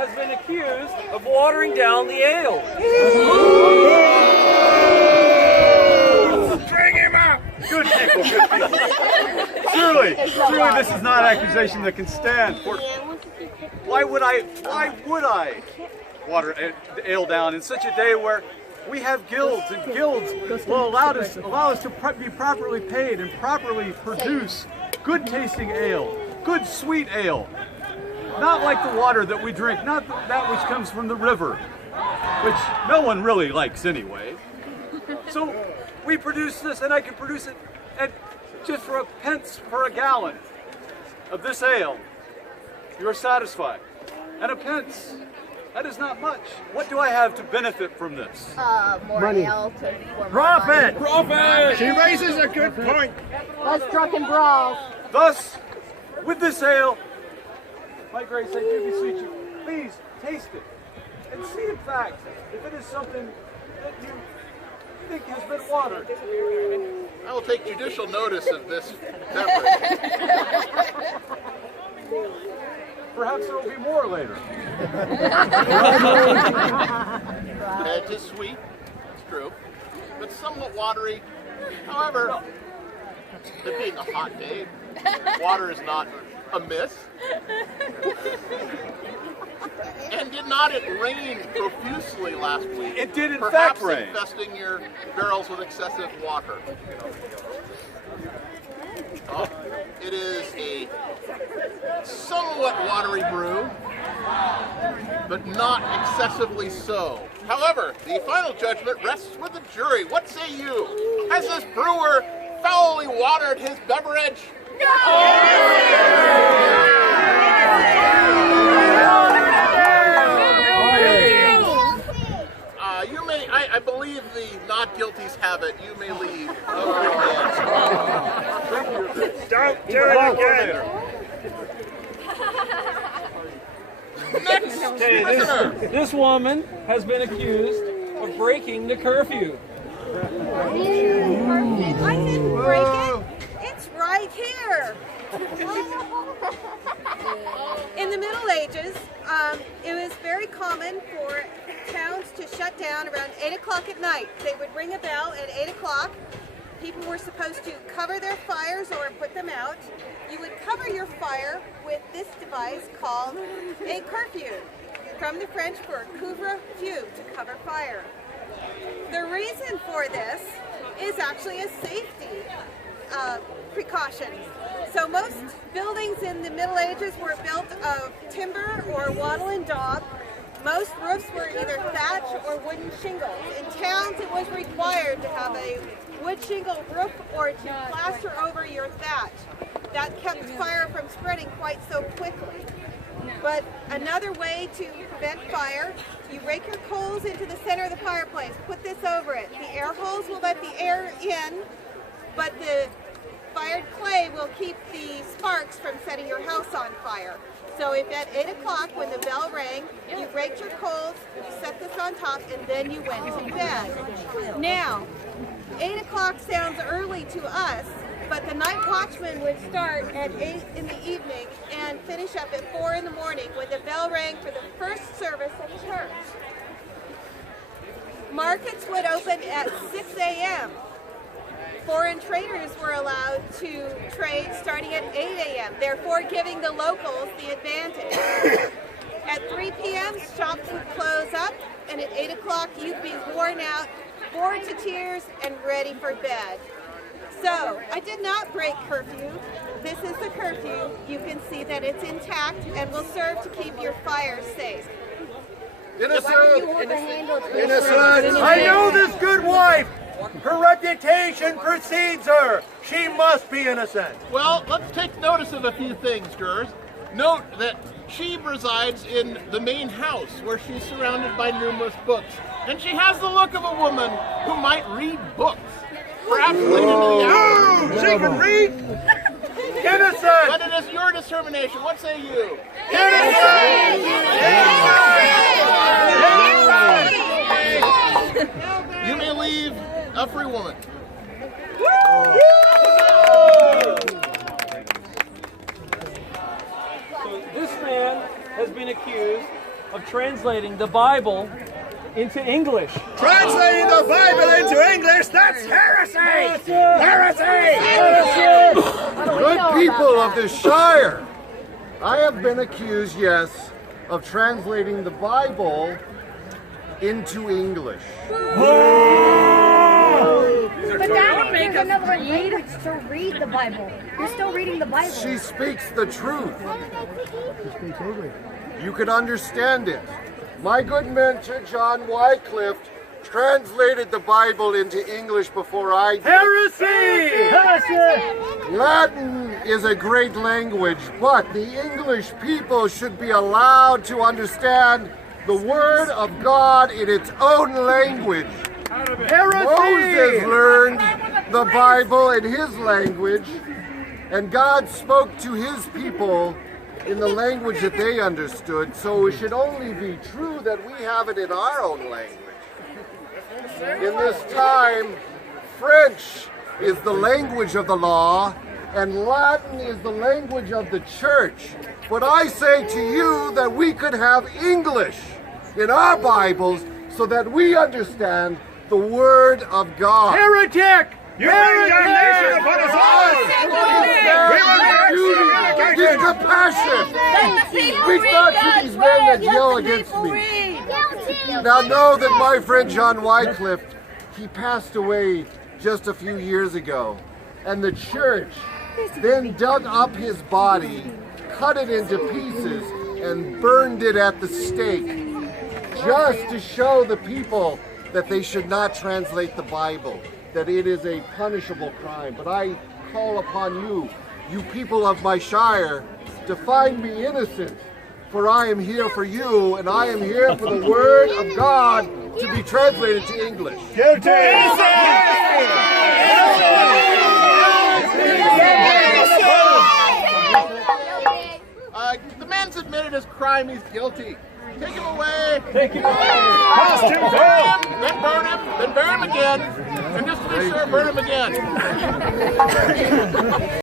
has been accused of watering down the ale. String him up! Good people, good people. Surely this is not an accusation that can stand. For why would I water the ale down in such a day where we have guilds, and guilds will allow us to be properly paid and properly produce good tasting ale, good sweet ale. Not like the water that we drink, not that which comes from the river, which no one really likes anyway. So we produce this, and I can produce it at just for a pence per a gallon of this ale. You're satisfied. And a pence, that is not much. What do I have to benefit from this? More Money. ale to for Profit! Profit! She raises a good point. Less drunken brawls. Thus, with this ale, my grace, I do beseech you, please taste it and see in fact if it is something that you think has been watered. I will take judicial notice of this beverage. Perhaps there will be more later. It is sweet, it's true, but somewhat watery. However, it being a hot day, water is not amiss. And did not it rain profusely last week? It did in Perhaps fact rain. infesting your barrels with excessive water. Oh, it is a somewhat watery brew, but not excessively so. However, the final judgment rests with the jury. What say you? Has this brewer foully watered his beverage? You may, I believe the not guilties have it. You may leave. Don't do it again. Next Okay, prisoner. this woman has been accused of breaking the curfew. I didn't break it. It's right here. In the Middle Ages, it was very common for towns to shut down around 8 o'clock at night. They would ring a bell at 8 o'clock. People were supposed to cover their fires or put them out. You would cover your fire with this device called a curfew, from the French for couvre-feu, to cover fire. The reason for this is actually a safety precaution. So most buildings in the Middle Ages were built of timber or wattle and daub. Most roofs were either thatch or wooden shingles. In towns, it was required to have a wood shingle roof or to plaster over your thatch. That kept fire from spreading quite so quickly. But another way to prevent fire, you rake your coals into the center of the fireplace. Put this over it. The air holes will let the air in, but the fired clay will keep the sparks from setting your house on fire. So if at 8 o'clock when the bell rang, you raked your coals, you set this on top, and then you went to bed. Now, 8 o'clock sounds early to us, but the night watchman would start at 8 in the evening and finish up at 4 in the morning when the bell rang for the first service of church. Markets would open at 6 a.m. Foreign traders were allowed to trade starting at 8 a.m., therefore giving the locals the advantage. At 3 p.m., shops would close up, and at 8 o'clock, you'd be worn out, bored to tears, and ready for bed. So, I did not break curfew. This is the curfew. You can see that it's intact and will serve to keep your fire safe. Innocent! Innocent! I know this good wife. Her reputation precedes her. She must be innocent. Well, let's take notice of a few things, jurors. Note that she resides in the main house where she's surrounded by numerous books. And she has the look of a woman who might read books. Perhaps late into the hour. She can read. Innocent. But it is your determination. What say you? Innocent. You may leave a free woman. So this man has been accused of translating the Bible into English. Translating the Bible into English, that's heresy! Heresy! Good people of the Shire, I have been accused, yes, of translating the Bible into English. But that would make another way to read the Bible. You're still reading the Bible. She speaks the truth. You can understand it. My good mentor, John Wycliffe, translated the Bible into English before I did. Heresy! Latin is a great language, but the English people should be allowed to understand the Word of God in its own language. Moses learned the Bible in his language, and God spoke to his people in the language that they understood, so it should only be true that we have it in our own language. In this time, French is the language of the law, and Latin is the language of the church. But I say to you that we could have English in our Bibles so that we understand the Word of God. Heretic! You bring damnation upon us all! His compassion! Speak not to these men that yell against me. Now know that my friend John Wycliffe, he passed away just a few years ago. And the church then dug up his body, cut it into pieces, and burned it at the stake, just to show the people that they should not translate the Bible, that it is a punishable crime. But I call upon you, you people of my shire, to find me innocent, for I am here for you, and I am here for the Word of God to be translated to English. The man's admitted his crime. He's guilty. Take him away. Take him away. Then burn him. Then bury him again. And just to be sure, burn him again.